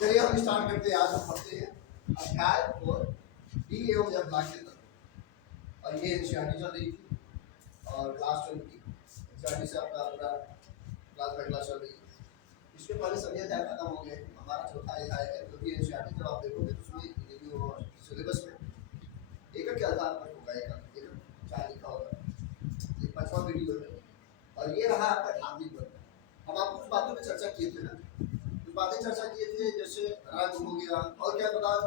चलिए हम स्टार्ट करते हैं। आज हम पढ़ते हैं अध्याय और डी एवं जब भाग्य तक। और ये एनसीईआरटी चल रही थी और क्लास 12 की एनसीईआरटी से आपका पूरा क्लास चल रही है। इसके पहले सभी अध्याय खत्म हो गए। हमारा चौथा अध्याय है जो कि एनसीईआरटी जब आप देखोगे तो उसमें रिव्यू और सिलेबस में एक के आधार पर होगा। एक चार लिखा होगा। ये 5वां वीडियो है और ये रहा आपका धार्मिक वर्ग। हम आपको कुछ बातों पर चर्चा किए थे ना, कुछ बातें चर्चा किए थे जैसे रंग हो गया और क्या बताओ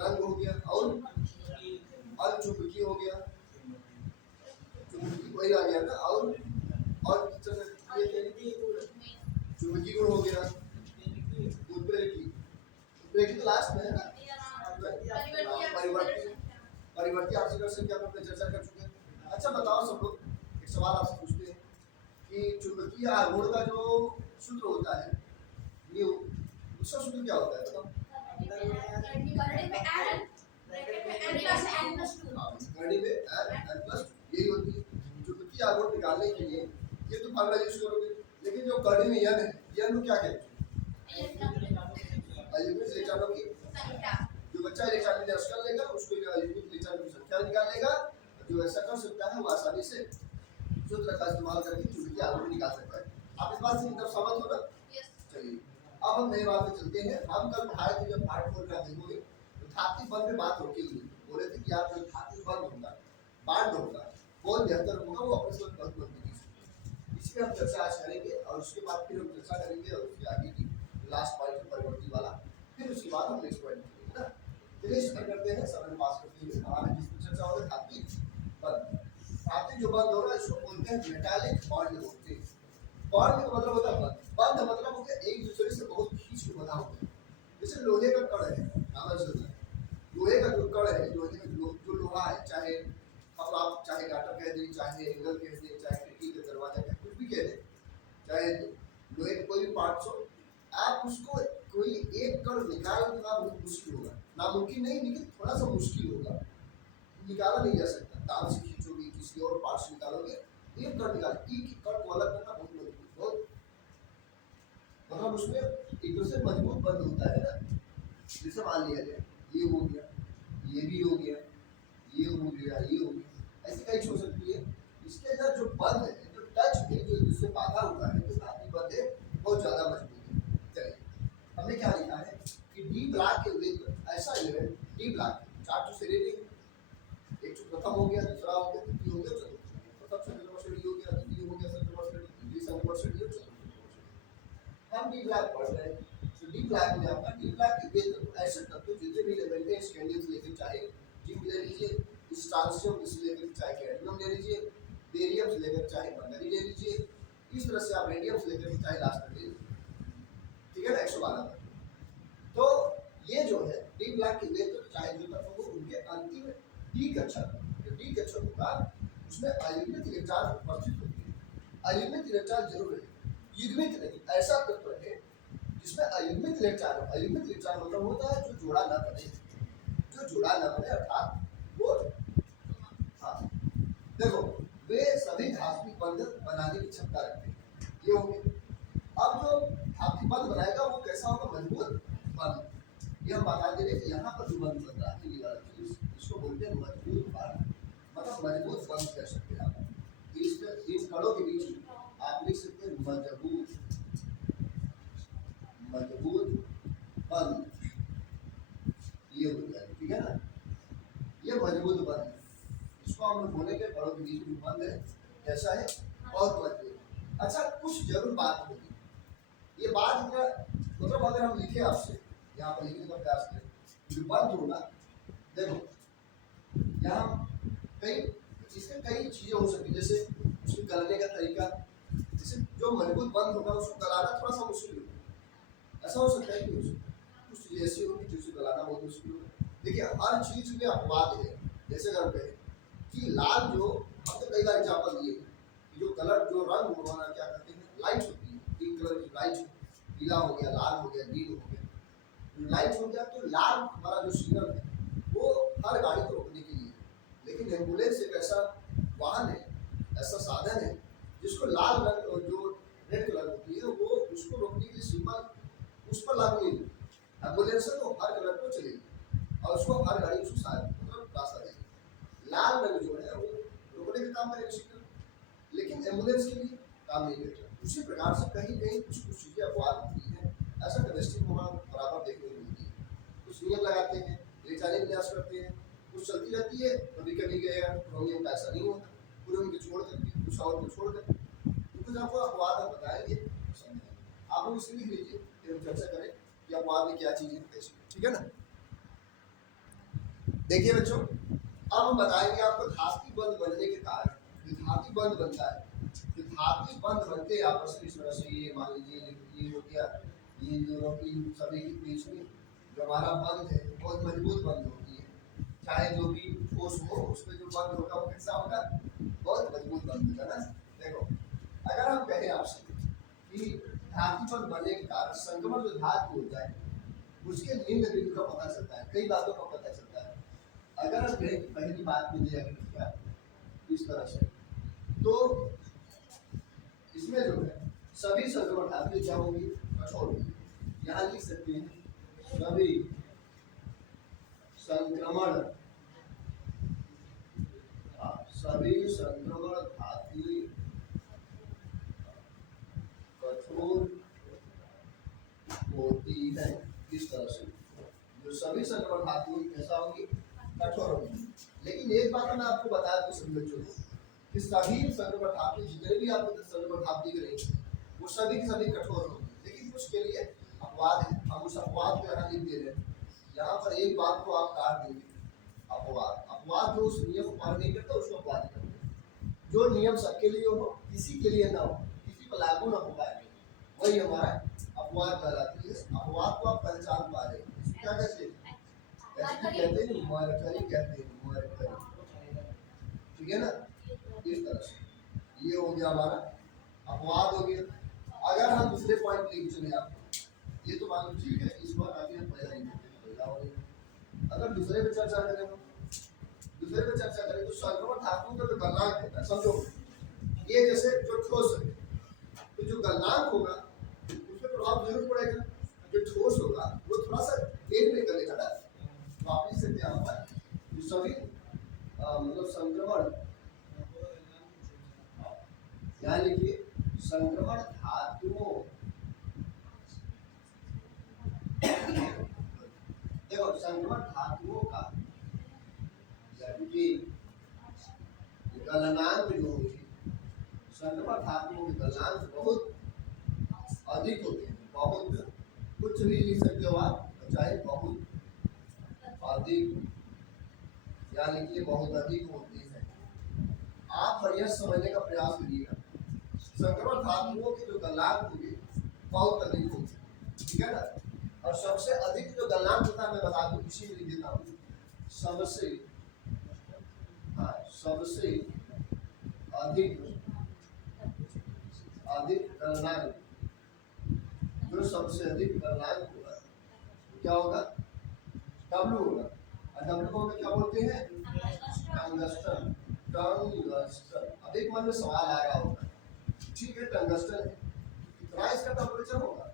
रंग हो गया और चुंबकीय हो गया, चुंबकीय वही आ गया ना। और किस तरह से किए थे? चुंबकीय गुण हो गया, उत्प्रेरकी तो लास्ट में है ना। परिवर्ती आवर्ती संख्या पर चर्चा कर चुके हैं। अच्छा बताओ सब लोग, एक सवाल आपसे पूछते हैं कि चुंबकीय आघूर्ण का जो सूत्र होता है न्यू, उसका सूत्र क्या होता है बताओ? करनी में n प्लस यही होती है। चुंबकीय आघूर्ण निकालने के लिए ये तो फार्मूला यूज करोगे, लेकिन जो करनी में n है n को क्या कहते हैं? अयुग्मित इलेक्ट्रॉनों की संख्या। जो बच्चा इलेक्ट्रॉन निष्कर्ष कर लेगा उसको अयुग्मित इलेक्ट्रॉनों की संख्या निकाल लेगा। जो ऐसा कर सकता है वो आसानी से सूत्र का इस्तेमाल करके चुंबकीय आघूर्ण निकाल सकता है। आप इस बात से मतलब सहमत हो ना? चलिए अब हम नई बात पे चलते हैं। हम कल पढ़ाए थे जब पार्ट 4 में आप देखोगे तो धात्विक बल पे बात रोकी हुई बोले थे कि आप जो धात्विक बल होगा बांड होगा बहुत बेहतर होगा, वो अपने स्वयं बहुत मजबूती। इस पे हम चर्चा आज करेंगे और उसके बाद फिर हम चर्चा करेंगे और उसके आगे की लास्ट पॉइंट है परिवर्ती वाला, फिर उसके बाद हम नेक्स्ट पॉइंट करेंगे ना। चलिए शुरू करते हैं। समय पास करते हुए हमारा जिस चर्चा होगा धात्विक बल। धात्विक जो बल होगा इसको बोलते हैं मेटालिक बॉन्ड बोलते हैं। बॉन्ड का मतलब होता है बंध। बंध मतलब हो गया एक दूसरे से बहुत खींच के बंधा होता है। जैसे लोहे का कड़ है, लोहे का जो कड़ है, लोहे का जो लोहा है, चाहे अब आप चाहे गाटर कह दें, चाहे एंगल कह दें, चाहे खिड़की का दरवाजा कह, कुछ भी कह दें, चाहे लोहे का कोई भी पार्ट हो, आप उसको कोई एक कड़ निकालना बहुत मुश्किल होगा। नामुमकिन नहीं, लेकिन थोड़ा सा मुश्किल होगा, निकाला नहीं जा सकता। दांत से खींचोगे, किसी और पार्ट से निकालोगे, एक कड़ निकाल, एक कड़ को अलग करना बहुत मजबूत, बहुत मतलब उसमें एक दूसरे मजबूत बंद होता है ना। जैसे मान लिया जाए ये हो गया, ये भी हो गया, ये हो गया, ये हो गया, ऐसी कई चीज हो सकती है। इसके अंदर जो बंद है, जो टच है, जो दूसरे बाधा हुआ है, जो धातु बंद है, बहुत ज्यादा मजबूत है। चलिए हमने क्या लिखा है कि डी ब्लॉक के वेग ऐसा एलिमेंट डी ब्लॉक चार से रेटिंग एक तो प्रथम हो गया, दूसरा हो गया, तृतीय हो गया, चतुर्थ। प्रथम से नंबर हो गया, द्वितीय हो गया, चतुर्थ से तृतीय से नंबर से चतुर्थ। हम डी ब्लॉक पढ़ रहे हैं तो डी ब्लॉक में आपका डी ब्लॉक के वेग ऐसे तत्व जितने भी एलिमेंट हैं, स्कैंडियम से लेकर चाहे जिंक ले लीजिए, स्ट्रांसियम से लेकर चाहे कैडमियम ले लीजिए, बेरियम से लेकर चाहे मरकरी ले लीजिए, इस तरह से आप रेडियम से लेकर चाहे लास्ट तक ले लीजिए। ठीक है ना, 112 तक। तो ये जो है डी ब्लॉक के वेग तो चाहे जो तत्व हो उनके अंतिम डी कक्षक, जो डी कक्षक होगा उसमें अयुग्मित इलेक्ट्रॉन उपस्थित होते हैं। अयुग्मित इलेक्ट्रॉन जरूर है, युग्मित नहीं। ऐसा तत्व है जिसमें अयुग्मित इलेक्ट्रॉन, अयुग्मित इलेक्ट्रॉन मतलब होता है जो जोड़ा न बने, जो जोड़ा न बने अर्थात वो हाँ देखो वे सभी धात्विक बंध बनाने की क्षमता रखते हैं। ये हो गया। अब जो धात्विक बंध बनाएगा वो कैसा होगा? मजबूत बंध। ये हम बता दे रहे हैं यहाँ पर जो बंध बन रहा है ये वाला चीज, इसको बोलते हैं मजबूत बंध, मतलब मजबूत बंध कह सकते हैं आप। इन कड़ों के बीच आप लिख सकते हैं मजबूत, मजबूत बंध। ये हो गया, ठीक है ना, ये मजबूत बंध है। इसको हम लोग बोलेंगे कड़ों के बीच में बंध है, कैसा है? बहुत मजबूत। अच्छा कुछ जरूर बात होगी, ये बात मतलब अगर हम लिखे आपसे यहाँ पर लिखने का प्रयास करें, जो बंध होगा देखो यहाँ कई इसमें कई चीजें हो सकती है, जैसे उसको गलने का तरीका, जैसे जो मजबूत बंद होगा उसको गलाना थोड़ा सा मुश्किल होगा, ऐसा हो सकता है कि कुछ चीजें ऐसी होगी जिसको गलाना बहुत मुश्किल होगा। देखिए हर चीज में अपवाद है। जैसे अगर कहें कि लाल, जो हम तो कई बार एग्जाम्पल दिए कि जो कलर जो रंग होना क्या कहते हैं, लाइट होती है, पिंक कलर की लाइट, पीला हो गया, लाल हो गया, ग्रीन हो गया, लाइट हो गया। तो लाल हमारा जो सिग्नल है वो हर गाड़ी को रोकने के लिए, लेकिन एम्बुलेंस एक ऐसा वाहन है, ऐसा साधन है जिसको लाल रंग और जो रेड कलर होती है वो उसको रोकने के लिए सिंबल उस पर लागू नहीं होगी। एम्बुलेंस है तो हर कलर को चलेगी और उसको हर गाड़ी उसको साथ मतलब रास्ता देगी। लाल रंग जो है वो रोकने का काम करेगा सिग्नल, लेकिन एम्बुलेंस के लिए काम नहीं करेगा। उसी प्रकार से कहीं कहीं कुछ कुछ चीज़ें अपवाद होती हैं, ऐसा डोमेस्टिक में बराबर देखने को मिलती है। कुछ नियम लगाते हैं, इलेक्ट्रॉनिक प्रयास करते हैं, कुछ चलती रहती है, कभी कभी गया नियम का ऐसा नहीं होता, पूरे उनके छोड़ करके कुछ और को छोड़ करके तो कुछ आपको अपवाद हम बताएंगे, समझेंगे। आप लोग उसे लिख लीजिए, फिर हम चर्चा करें कि अपवाद में क्या चीज़ें कैसी, ठीक है ना। देखिए बच्चों, अब हम बताएंगे आपको धातु बंध बनने के कारण। धातु बंध बनता है, धातु बंध बनते आपस में इस तरह से, ये मान लीजिए ये हो गया, ये दोनों की सभी के बीच में जो हमारा बंध है बहुत मजबूत बंध होती है, चाहे जो भी ठोस हो उसमें जो बंध होगा वो कैसा होगा, बहुत मजबूत बंध होगा ना। देखो अगर हम कहें आपसे कि धातु बंध बनने के कारण संक्रमण जो धातु होता है उसके निम्न बिंदु का पता चलता है, कई बातों का पता चलता है। अगर हम कहें पहली बात मुझे क्या इस तरह से, तो इसमें जो है सभी संक्रमण धातु क्या होगी, कठोर होगी। यहाँ लिख सकते हैं सभी संक्रमण, सभी संक्रमण धातु कठोर होती है। इस तरह से जो सभी संक्रमण धातु कैसा होगी, कठोर होगी। लेकिन एक बात मैं आपको बता दूं सभी बच्चों को कि सभी संक्रमण धातु जितने भी आपको संक्रमण धातु दिख रहे हैं वो सभी के सभी कठोर होंगे, लेकिन उसके लिए अपवाद है। हम उस अपवाद को यहाँ लिख दे रहे हैं, यहाँ पर एक बात को आप काट देंगे, अपवाद। अपवाद जो उस नियम को पालन नहीं करता उसको अपवाद करते हैं। जो नियम सबके लिए हो, किसी के लिए ना हो, किसी पर लागू ना हो पाए, वही हमारा अपवाद कहलाती है। अपवाद को आप पहचान पा रहे हैं, क्या कहते हैं, कहते हैं मुआरकरी कहते हैं, मुआरकरी, ठीक है ना। इस तरह से ये हो गया हमारा अपवाद हो गया। अगर हम दूसरे पॉइंट लेके चले आपको, ये तो मान लो ठीक है, इस बार आगे हम पहला ही अगर दूसरे पे चर्चा करें, दूसरे पे चर्चा करें तो संक्रमण धातु का जो गलनांक होता है, समझो ये जैसे जो ठोस है तो जो गलनांक होगा उसमें प्रभाव जरूर पड़ेगा, जो ठोस होगा वो थोड़ा सा देर में करेगा ना। तो आप लिख सकते हैं यहाँ पर जो सभी मतलब संक्रमण, यहाँ लिखिए संक्रमण धातुओं, देखो संक्रमण धातुओं का गलनांक जो होगी, संक्रमण धातुओं के गलनांक बहुत अधिक होते हैं। बहुत कुछ भी लिख सकते हो आप, चाहे बहुत अधिक, या लिखिए बहुत अधिक होते हैं। आप बढ़िया समझने का प्रयास करिएगा। संक्रमण धातुओं के जो गलनांक होंगे बहुत अधिक होंगे, ठीक है ना। और सबसे अधिक जो गलनांक होता है मैं बता दूं, इसी में लिख देता हूँ, सबसे सबसे अधिक गलनांक, जो सबसे अधिक गलनांक होगा क्या होगा, डब्ल्यू होगा। और डब्ल्यू को क्या बोलते हैं, टंगस्टन। टंगस्टन, अब एक मन में सवाल आ रहा होगा, ठीक है टंगस्टन है, कितना इसका टेम्परेचर होगा,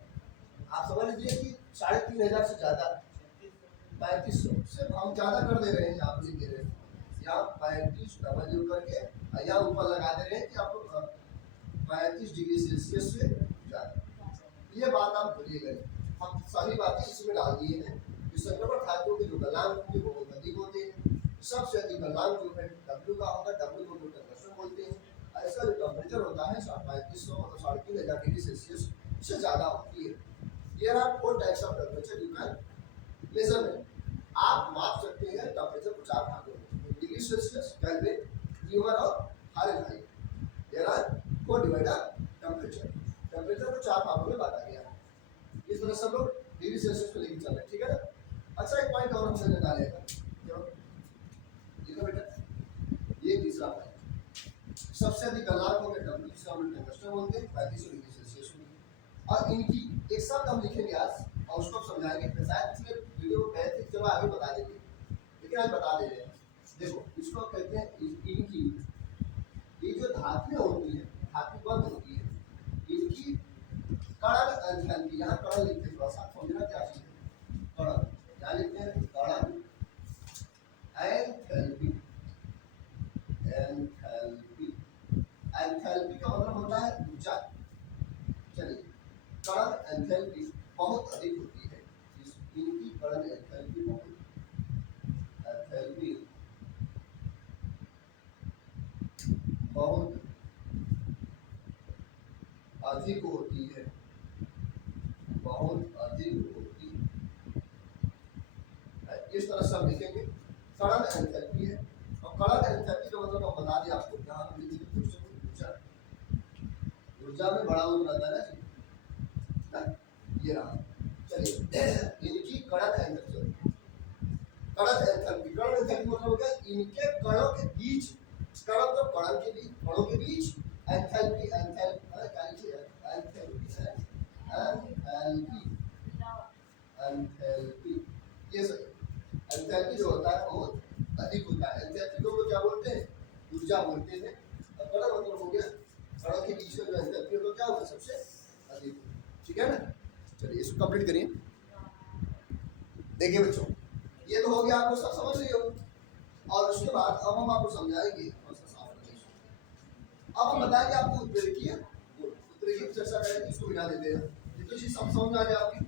आप समझ लीजिए कि 3500 से ज्यादा, 3500 से हम ज्यादा कर दे रहे हैं, आप लिख दे रहे हैं यहाँ 35 डबल जीरो करके यहाँ ऊपर लगा दे रहे हैं कि आपको 35 डिग्री सेल्सियस से ज्यादा। ये बात आप भूलिएगा, हम सारी बातें इसमें डाल दिए हैं कि संक्रमण धातुओं के जो गलनांक होंगे वो बहुत अधिक होते हैं। सबसे अधिक गलनांक जो है डब्ल्यू का होगा, डब्ल्यू को टंगस्टन बोलते हैं। इसका जो टेम्परेचर होता है 3500 मतलब 3500 डिग्री सेल्सियस से ज्यादा होती है। Here are 4 types of temperature you can measurement. आप माप सकते हैं टेम्परेचर को 4 भागों में, डिग्री सेल्सियस, केल्विन, न्यूमन और Fahrenheit. There are 4 divided temperature. Temperature को 4 भागों में बांटा गया है। इस तरह सब लोग डिग्री सेल्सियस पे लेके चल रहे हैं, ठीक है ना। अच्छा एक पॉइंट और हमने डालेगा, देखो बेटा ये तीसरा पॉइंट, सबसे अधिक गलनांक हो गया डब्ल्यू, जिसे हम टंगस्टन बोलते हैं, 3500 डिग्री सेल्सियस में। और इनकी एक शब्द हम लिखेंगे आज और उसको समझाएंगे, शायद पिछले वीडियो में कहे थे, चलो आगे बता देंगे, लेकिन आज बता दे रहे हैं। देखो इसको कहते हैं इनकी, ये जो धातुएं होती है, धातु बंध होती है, इनकी कणन एंथैल्पी, यहाँ कणन लिखते हैं, थोड़ा सा समझना क्या चीज है। कणन क्या लिखते हैं, कणन एंथैल्पी। एंथैल्पी, एंथैल्पी का मतलब होता है ऊर्जा। चलिए, कणन एंथैल्पी बहुत अधिक होती है, इनकी कणन एंथैल्पी बहुत अधिक होती है, बहुत अधिक होती है, इस तरह से हम लिखेंगे। कणन एंथैल्पी है, और कणन एंथैल्पी का मतलब हम बता दें आपको, यहाँ पे लिखिए क्वेश्चन, ऊर्जा, ऊर्जा में बड़ा रूप रहता है ना, ये रहा। चलिए, इनकी कणन एंथैल्पी, कणन एंथैल्पी, कणन एंथैल्पी मतलब हो गया इनके कणों के बीच, कणों तो कणों के बीच, कणों के बीच एंथैल्पी, एंथैल्पी, एंथैल्पी, ये सही। एंथैल्पी जो होता है बहुत अधिक होता है। एंथैल्पी को क्या बोलते हैं, ऊर्जा बोलते हैं। और कणन मतलब हो गया कणों के बीच में जो एंथैल्पी होता है क्या होता है, सबसे अधिक। ठीक है ना। चलिए इसको कंप्लीट करिए। देखिए बच्चों, ये तो हो गया, आपको सब समझ रही हो। और उसके बाद अब हम आपको समझाएंगे, अब हम बताएंगे आपको उत्प्रेरकीय गुण, उत्प्रेरकीय की चर्चा करेंगे, इसको मिला देते हैं, ये तो चीज सब समझ में आ गया आपकी।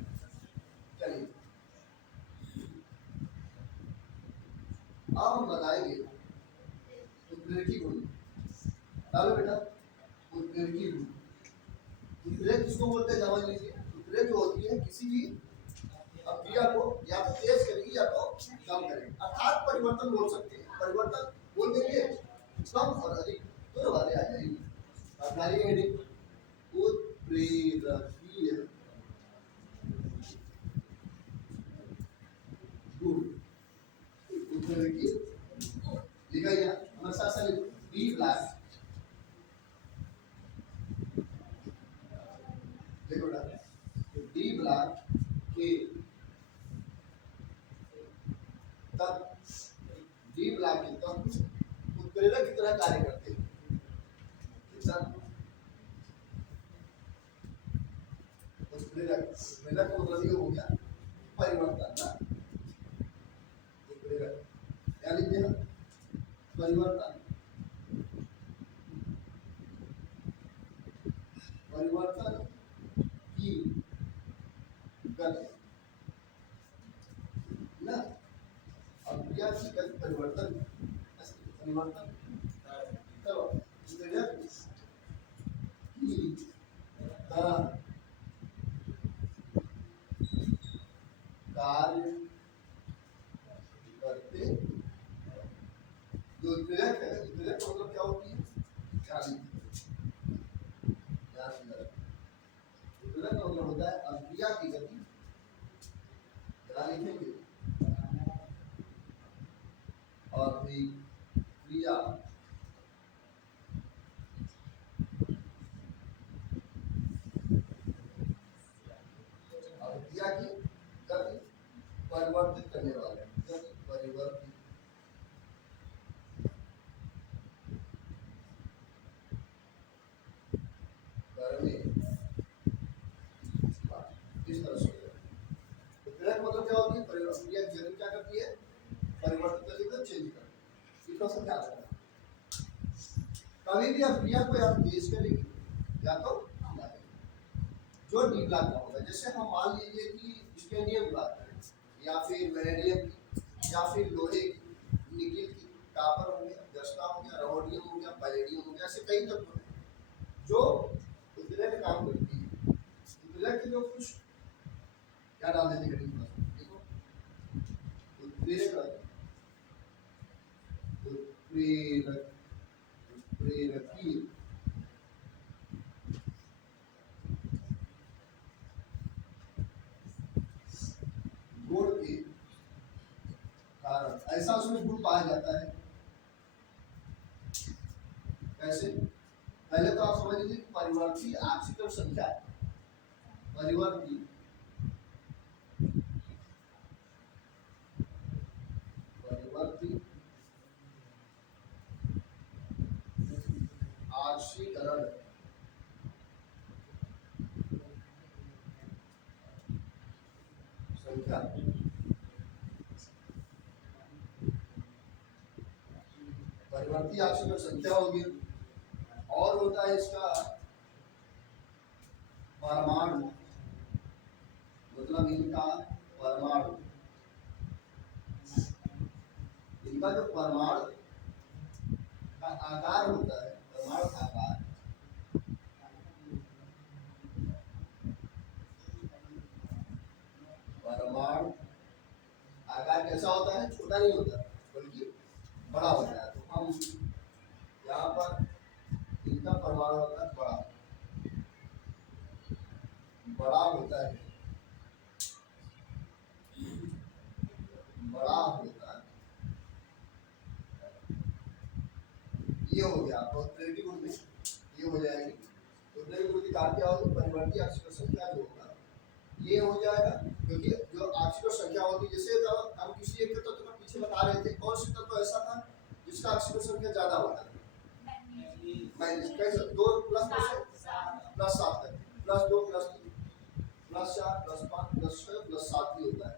चलिए अब हम बताएंगे उत्प्रेरकीय गुण। डालो बेटा, उत्प्रेरकीय गुण। उत्प्रेरक किसको बोलते हैं, समझ लीजिए। उत्प्रेरक जो होती है किसी भी क्रिया को या तो तेज करेगी या तो कम करेगी, अर्थात परिवर्तन बोल सकते हैं। परिवर्तन बोल देंगे, कम और अधिक दोनों बातें आ जाएंगी। अब डालिए उत्प्रेरकीय गुण, उत्प्रेरकीय लिखा गया हमारे साथ साथ डी ब्लैक, देखो ना, डी ब्लैक के तब, डी ब्लैक के तब उत्प्रेरक की तरह कार्य करते हैं। उत्प्रेरक, उत्प्रेरक का मतलब ये हो गया परिवर्तन ना, उत्प्रेरक क्या लिखते हैं, परिवर्तन, परिवर्तन की गति ना, अब क्या की गति परिवर्तन, परिवर्तन चलो उत्प्रेरक की तरह कार्य करते। जो उत्प्रेरक है, उत्प्रेरक का मतलब क्या होती है, उत्प्रेरक का मतलब होता है अभिक्रिया की गति, क्या लिखेंगे, अभिक्रिया अभिक्रिया की गति परिवर्तित करने वाले, गति परिवर्तित करने, इस तरह से उत्प्रेरक मतलब क्या होती है, अभिक्रिया की गति क्या करती है, परिवर्तित करती है, चेंज करती है। इसको सब ध्यान रखना, कभी भी अभिक्रिया को या तेज करेगी या तो जो डी ब्लॉक का होगा, जैसे हम मान लीजिए कि स्टेंडियम ब्लॉक करें या फिर वेनेडियम की या फिर लोहे की, निकिल की, कॉपर हो गया, जस्ता हो गया, रोडियम हो गया, पैलेडियम हो गया, ऐसे कई तत्व हैं जो उत्प्रेरक का काम करती है। उत्प्रेरक के जो कुछ क्या डाल देते हैं, देखो उत्प्रेरक, उत्प्रेरक, उत्प्रेरकीय गुण के कारण ऐसा उसमें गुण पाया जाता है। कैसे, पहले तो आप समझ लीजिए परिवर्ती आक्सीकरण संख्या, परिवर्ती परिवर्ती आक्सीकरण संख्या परिवर्ती आंशिक संख्या होगी, और होता है इसका परमाणु, मतलब इनका परमाणु, इनका जो परमाणु का आकार होता है, परमाणु का आकार, परमाणु आकार कैसा होता है? छोटा नहीं होता बल्कि बड़ा होता है। तो हम यहाँ पर इनका परमाणु आकार बड़ा होता है, बड़ा होता है। ये हो गया आपको प्लेटिंग में ये हो जाएगी। तो प्लेटिंग की कार क्या होगी? परिवर्ती आंशिक संख्या जो होगा ये हो जाएगा, क्योंकि जो आंशिक संख्या होती है, जैसे हम किसी एक तत्व का पीछे बता रहे थे, कौन सी तत्व ऐसा था जिसका आंशिक संख्या ज्यादा होता है? माइनस कैसे? 2 प्लस प्लस 7 है, plus 2 plus 3 plus 4 plus 5 plus 6 plus 7 भी होता है।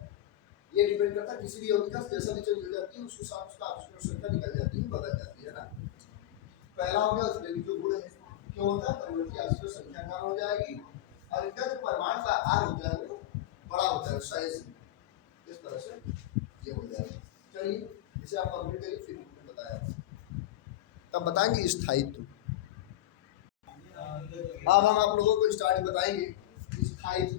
ये डिपेंड करता है किसी भी अवधि का जैसा भी चेंज हो जाती है उसके साथ उसका आंशिक संख्या निकल जाती है, बदल जाती है ना। पहला हो गया उसमें जो गुण है, क्यों होता है? परिवर्ती आंशिक संख्या का हो जाएगी, और इनका जो परिमाण का आकार होता है वो बड़ा होता है साइज, इस तरह से ये हो जाएगा। चलिए इसे आप कंप्लीट करिए, फिर मैंने बताया तब बताएंगे स्थायित्व। अब हम आप लोगों को स्टार्ट बताएंगे स्थायित्व,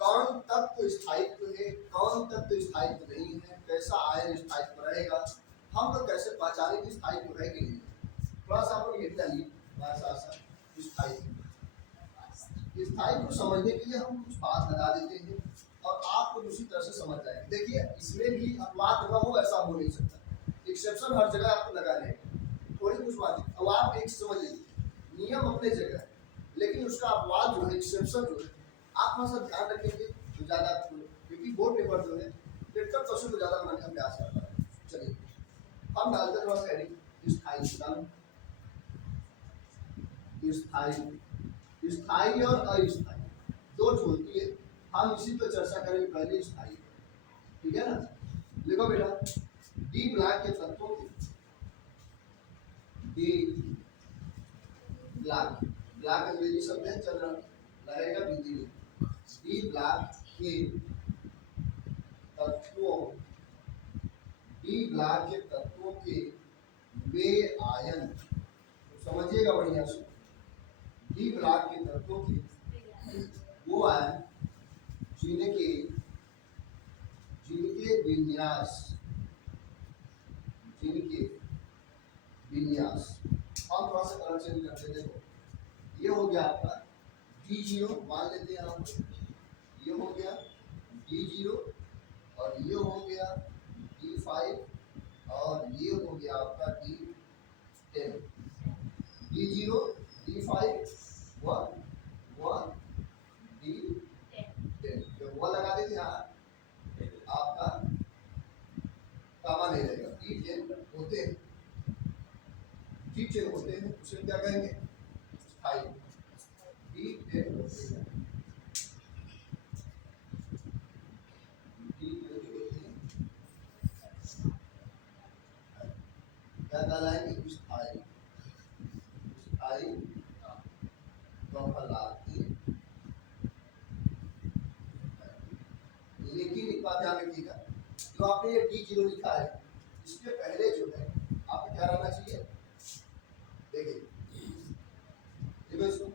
कौन तत्व स्थायित्व है, कौन तत्व स्थायित्व नहीं है, कैसा आयन स्थायित्व रहेगा, हम लोग कैसे पहचानें कि स्थायित्व है कि नहीं। थोड़ा सा आप लोग ये जानिए स्थायित्व। स्थायित्व को समझने के लिए हम कुछ बात लगा देते हैं और आप लोग उसी तरह से समझ जाएंगे। देखिए इसमें भी अपवाद न हो ऐसा हो नहीं सकता, एक्सेप्शन हर जगह आपको लगा रहेगा, थोड़ी कुछ बात। अब आप एक समझ लीजिए, नियम अपने जगह है, लेकिन उसका अपवाद जो है, एक्सेप्शन जो है, आप थोड़ा सा ध्यान रखेंगे तो ज़्यादा, क्योंकि बोर्ड पेपर जो है क्रिटिकल क्वेश्चन को ज़्यादा बनाने का प्रयास करता है। चलिए हम डालते हैं थोड़ा सा हेडिंग स्थायी, स्थायी और अस्थायी दो जो होती है, हम इसी पर चर्चा करेंगे। पहले स्थायी, ठीक है ना। देखो बेटा, डी ब्लॉक के तत्वों के, डी ब्लॉक, ब्लॉक अंग्रेजी शब्द है, चल रहा रहेगा हिंदी में। डी ब्लॉक के तत्वों, डी ब्लॉक के तत्वों के वे आयन, तो समझिएगा बढ़िया से, डी ब्लॉक के तत्वों के वो आयन जिनके विन्यास हम थोड़ा सा कलर चेंज करते हैं। देखो ये हो गया आपका D0, मान लेते हैं हम, ये हो गया D0 और ये हो गया D5 और ये हो गया आपका D10। D0 D5 1 1 D10, जब वो लगा देते हैं आपका कामा नहीं रहेगा। D10 होते हैं, D10 होते हैं, उसे क्या कहेंगे? स्थायी। D10 होते हैं, क्या कहलाएंगे? स्थायी। स्थायी कहलाते, लेकिन एक बात ध्यान रखिएगा, जो आपने ये D0 लिखा है इसके पहले जो है आपको क्या रहना चाहिए? देखिए देखो इसको,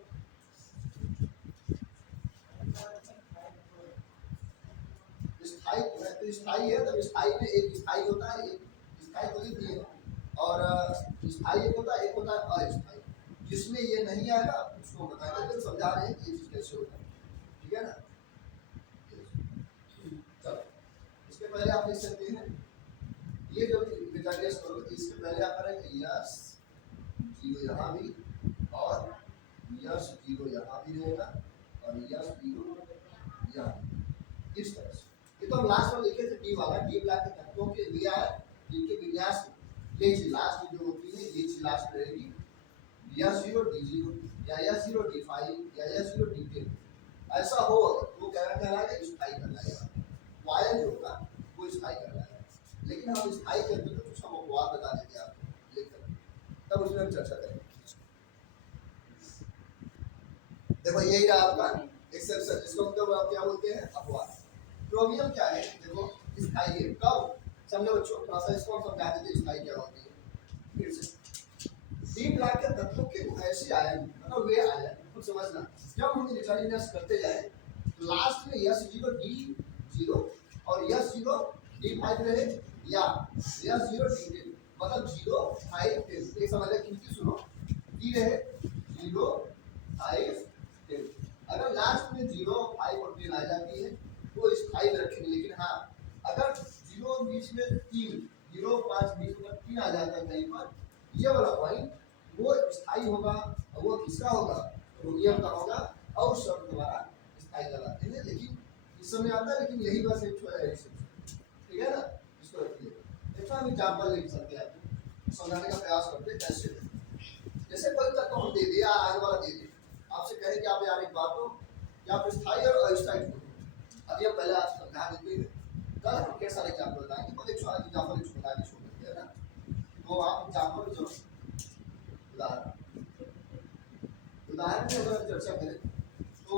स्थायी है तो स्थायी है, तो स्थायी में एक स्थायी होता है, एक स्थायी तो लिख दिए, और स्थायी एक होता है, एक होता है अस्थायी। जिसमें ये नहीं आएगा उसको बताएंगे, तो समझा रहे हैं कि ये चीज कैसे होता है, ठीक है ना। चलो इसके पहले आप लिख सकते हैं, ये जो विटालियस करोगे इसके पहले आप करेंगे यस 0 यहाँ भी, और यस 0 यहाँ भी रहेगा, और यस 0 यहाँ, इस तरह से। ये तो हम लास्ट में लिखे थे डी वाला, डी ब्लॉक के तत्वों के लिया है जिनके विन्यास, ये चीज लास्ट जो होती है ये चीज लास्ट रहेगी, यस 0 D0 या यस 0 D5 या यस 0 D10। ऐसा हो तो क्या कहलाएगा? स्थायी कहलाएगा। लेकिन हम स्थायी करते हैं तो कुछ हम अपवाद बता देंगे आपको लेकर, तब उसमें हम चर्चा करेंगे। देखो यही रहा आपका एक्सेप्शन, जिसको मतलब आप क्या बोलते हैं अपवाद। क्रोमियम क्या है, देखो स्थायी है, कब समझो बच्चों, थोड़ा सा इसको हम समझा देते स्थायी क्या होती है फिर से। डी ब्लॉक के तत्वों के ऐसे आयन, मतलब वे आयन कुछ समझना, जब हम न्यूट्रलिनेस करते जाए तो लास्ट में S0 D0 और S0 D5 रहे, या S0 D10, मतलब 0 5 10, एक समझ ले कितनी सुनो, D रहे 0 5 10, अगर लास्ट में 0 5 और 10 आ जाती है तो स्थायी में रखेंगे। लेकिन हाँ अगर 0 बीच में 3 0 5 बीच में 3 आ जाता है कहीं पर, ये वाला पॉइंट वो स्थायी होगा, और वो किसका होगा, क्रोमियम का होगा, और उस शब्द द्वारा स्थायी लगाते हैं। लेकिन इस समय आता है, लेकिन यही बस एक है, ठीक है ना, इसको रखिए। एक हम एग्जांपल ले सकते हैं, समझाने का प्रयास करते हैं कैसे। जैसे कोई तत्व हम दे दिया, आगे वाला दे दिया, आपसे कहे कि आप यार एक बात हो कि आप स्थायी और अस्थायी को, अभी हम पहले आप समझा देते हैं, कल हम ढेर सारे एग्जांपल बताएंगे, तो एक एग्जांपल बता के छोड़ देते हैं ना, तो आप एग्जांपल जो उदाहरण की अगर चर्चा करें तो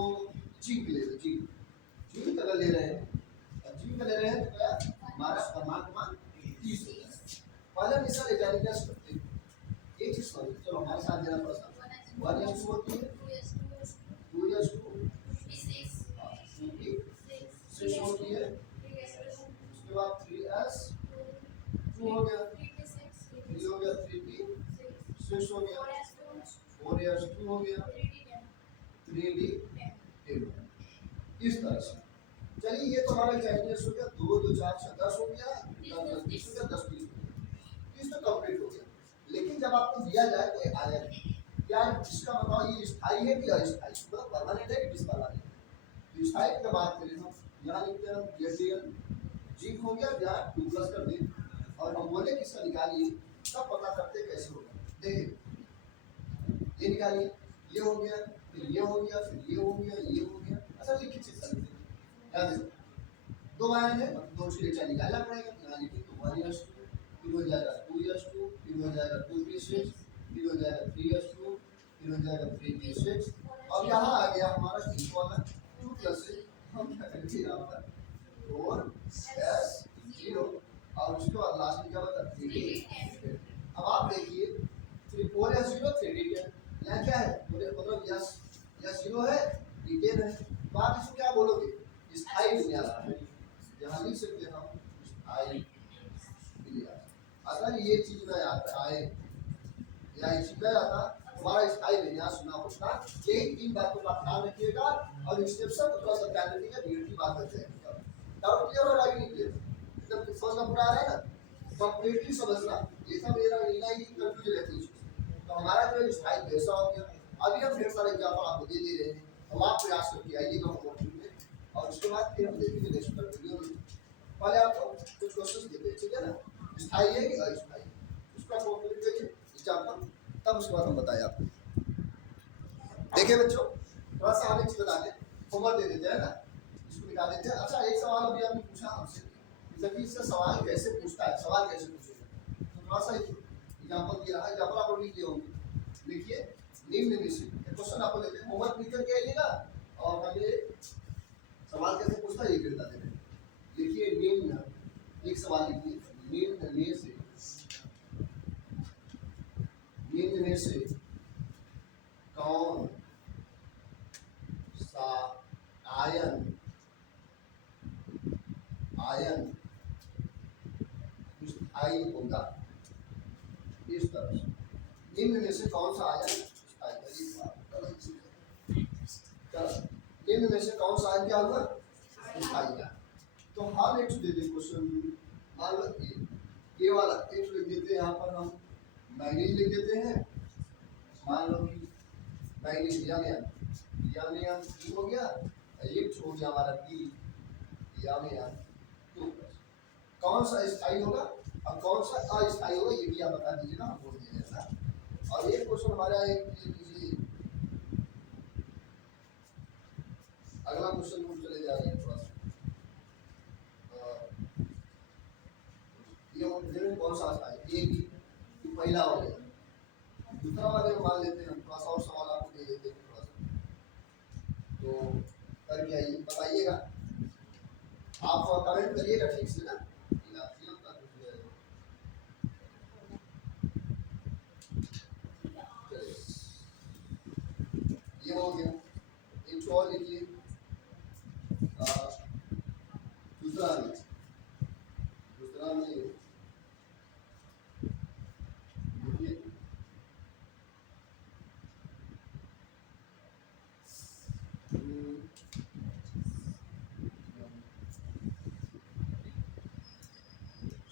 जिंक ले लो, जिंक अगर ले रहे हैं, जिंक ले रहे हैं तो क्या हमारा परमाणु 30 होता है। पहले मिश्रण ले जाने का करते हैं, एक चीज समझ, चलो हमारे साथ देना पड़ता है 1s होती है, 2s 6 होती है, उसके बाद 3s 2 हो गया, 3 हो गया, 3p 6 हो गया, 4s 2 हो गया, 3d 10, इस तरह से। चलिए ये तो हमारा चाइनीज हो गया, 2 2 4 6 10 हो गया, 10 20 हो गया, 10 20 हो गया, इस तो कंप्लीट हो गया। लेकिन जब आपको दिया जाए कोई आयन, क्या इसका मतलब ये स्थायी है कि अस्थायी, मतलब परमानेंट है कि डिसपरमानेंट है। स्थायी की बात करें हम यहाँ लिखते हैं Zn, जिंक हो गया, यहाँ 2 प्लस कर दें, और हम बोले कि इसका निकालिए, तब पता करते कैसे होगा। देखिए ये निकालिए, ये हो गया, फिर ये हो गया, फिर ये हो गया, ये हो गया, ऐसा लिखिए चीज याद है। 2 आयन है, 2 चीजें निकालना पड़ेगा, यहाँ लिखिए तो 1s2, फिर हो जाएगा 2s2, फिर हो जाएगा 2p6, फिर हो जाएगा 3s2, फिर हो जाएगा 3p6, अब यहाँ आ गया हमारा जिंक वाला 2 प्लस से, हम क्या करेंगे यहाँ पर 4s0, और उसके बाद लास्ट में क्या बता 3d। अब आप देखिए 4s0 3d10, यहाँ क्या है, मतलब यस 0 है, d10 है, तो आप इसको क्या बोलोगे, स्थायी विन्यास है, यहाँ लिख सकते हैं हम स्थायी विन्यास। अगर ये चीज में आए या इस चीज में आता हमारा स्थायी विन्यास ना होता, यही 3 बातों का ध्यान रखिएगा, और एक्सेप्शन को थोड़ा सा ध्यान रखिएगा, भीड़ की बात करते हैं। डाउट क्लियर हो रहा है कि नहीं क्लियर, एकदम समझना पूरा आ रहा है ना, कंप्लीटली समझना, ये सब मेरा नीला ही कंफ्यूज रहती है। तो हमारा जो स्थायी वैसा हो गया, अभी हम ढेर सारे एग्जाम्पल आपको दे रहे हैं, तो आप प्रयास करके आइएगा होमवर्क में, और उसके बाद फिर हम देखेंगे नेक्स्ट वीडियो में। पहले आपको कुछ क्वेश्चन देते हैं, ठीक है ना, स्थायी है कि अस्थायी, उसका कंप्लीट करिए एग्जाम्पल, तब उसके बाद हम बताएं आपको। देखिए बच्चों, थोड़ा सा हम एक चीज बता दें, होमवर्क दे देते हैं ना, इसको मिटा देते हैं। अच्छा एक सवाल अभी आपने पूछा हमसे, जबकि इससे सवाल कैसे पूछता है, सवाल कैसे पूछेगा, तो थोड़ा सा एग्जाम्पल दिया है, एग्जाम्पल आप लोग लिख लिए होंगे, लिखिए निम्न में से क्वेश्चन आपको देते हैं, होमवर्क लिख करके आइएगा, और हमें सवाल कैसे पूछता है ये भी बता देते हैं। लिखिए निम्न, एक सवाल लिखिए, निम्न में से कौन सा आयन स्थायी होगा, इस तरह से निम्न में से कौन सा आयन निम्न में से कौन सा आयन क्या होगा स्थायी। तो हम एक दे दें क्वेश्चन, मान लो ये वाला एक लिख देते हैं, यहाँ पर हम मैग्नीज लिख देते हैं, मान लो कि मैग्नीज यामियन हो गया, एक हो गया हमारा पी यामियन 2, कौन सा स्थायी होगा और कौन सा अस्थायी होगा ये भी आप बता दीजिएगा, हम बोल दीजिए ना। और एक क्वेश्चन हमारा एक लीजिए, अगला क्वेश्चन हम चले जा रहे हैं थोड़ा सा, ये सा अस्थाई ए बी पहला हो गया। दूसरा वाले को मान लेते हैं, थोड़ा सा और सवाल आपको दे देते हैं थोड़ा सा, तो करके आइए बताइएगा, आप कमेंट करिएगा ठीक से ना। ये हो गया, एक और लिखिए दूसरा में देखिए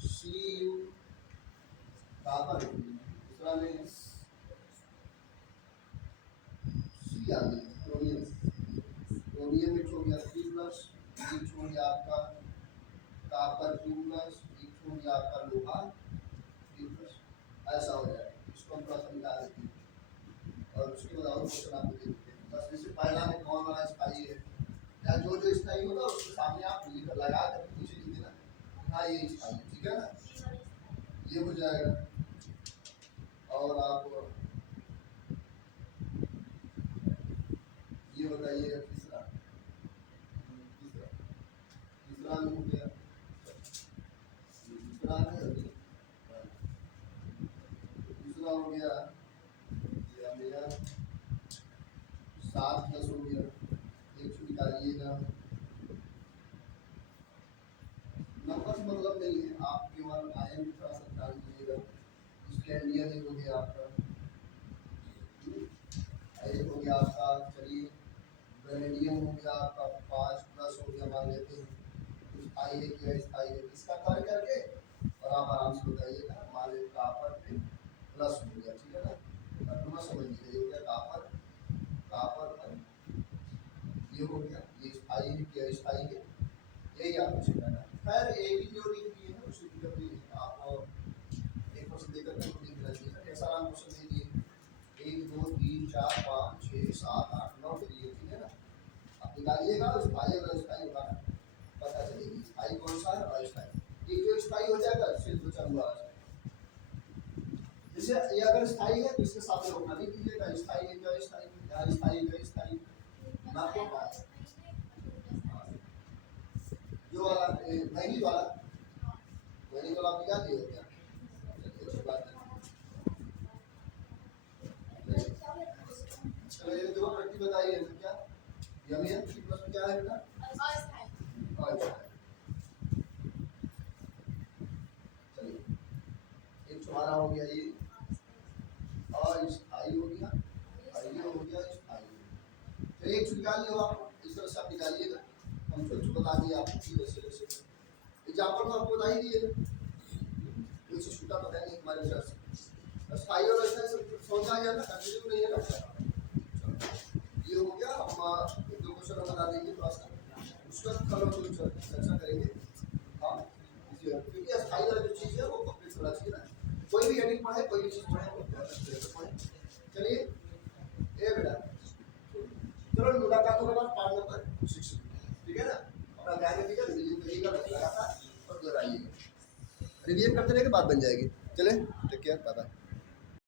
सी यू बराबर दूसरा में सी आ गई क्रोमियम, क्रोमियम में हो गया 3 प्लस, एक हो गया आपका कॉपर 2 प्लस, एक हो गया आपका लोहा 3 प्लस, ऐसा हो जाएगा। इसको हम थोड़ा सा निकाल देते हैं और उसके बाद और क्वेश्चन आपको दे देते हैं। बस जैसे पहला में कौन वाला स्थाई है या जो जो स्थाई होगा उसके सामने आप लिख लगा कर नीचे लिख देना, हाँ ये स्थाई है, ठीक है ना, ये हो जाएगा। और आप ये बताइएगा तीसरा, तीसरा में हो गया, तीसरा में दूसरा हो गया ये मेरा 7 प्लस हो गया, एक सौ निकालिएगा। नंबर मतलब नहीं है, आप केवल आयन थोड़ा सा निकाल दीजिएगा। स्कैंडियम हो गया आपका, एक हो गया आपका, चलिए वेनेडियम हो गया आपका 5 प्लस हो गया मान लेते हैं, स्थाई है क्या स्थाई है, इसका कर करके और आप आराम से बताइएगा। मान लेते कॉपर पे प्लस हो गया, ठीक है ना, अपना समझ लीजिए ये हो गया कॉपर, कॉपर पर ये हो गया, ये स्थाई है क्या स्थाई है, यही आपको सिखाना है। खैर एक ही जो लिख दिए हैं उसी की कभी आप एक क्वेश्चन देकर के लिख लीजिए, ऐसा आराम क्वेश्चन दे दिए 1 2 3 4 5 6 7 8 9 के लिए, ठीक है ना, आप निकालिएगा स्थाई और अस्थाई होगा पता चलेगी, स्थाई कौन सा है और अस्थाई, एक जो स्थाई हो जाएगा सिर्फ बचा हुआ है। जैसे ये अगर स्थाई है तो इसके सामने रोकना नहीं कीजिएगा, स्थाई है क्या स्थाई, या स्थाई है स्थाई ना को पास जो वाला वैनिक वाला आप क्या दिए क्या, अच्छी बात है। चलो ये दो प्रति बताइए क्या यमी है, प्लस में क्या है बेटा अस्थाई, चलिए एक तुम्हारा हो गया ये अस्थाई हो गया, ये हो गया स्थाई। चलिए एक निकाल लियो आप, इस तरह से आप निकालिएगा, हम छोटे बता दिए आपको वैसे वैसे एग्जाम्पल तो आपको बता ही दिए, कुछ छूटा तो है नहीं हमारे विचार से। अस्थाई और अस्थाई समझ आ गया ना, कंफ्यूजन नहीं है ना। ये हो गया, हम एक दो क्वेश्चन बता देंगे थोड़ा सा, उसका कल हम चर्चा करेंगे। हाँ क्योंकि अस्थाई वाला जो चीज़ है वो कंप्लीट होना चाहिए ना, कोई भी हेडिंग पढ़े कोई भी चीज़ पढ़े। चलिए ए बेटा चलो मुलाकात होगा पार्ट नंबर 6, ठीक है ना, अपना ध्यान रखिएगा, रिवीजन करिएगा लगातार और दोहराइएगा, रिवीजन करते रहेंगे बात बन जाएगी। चले टेक केयर, बाय बाय।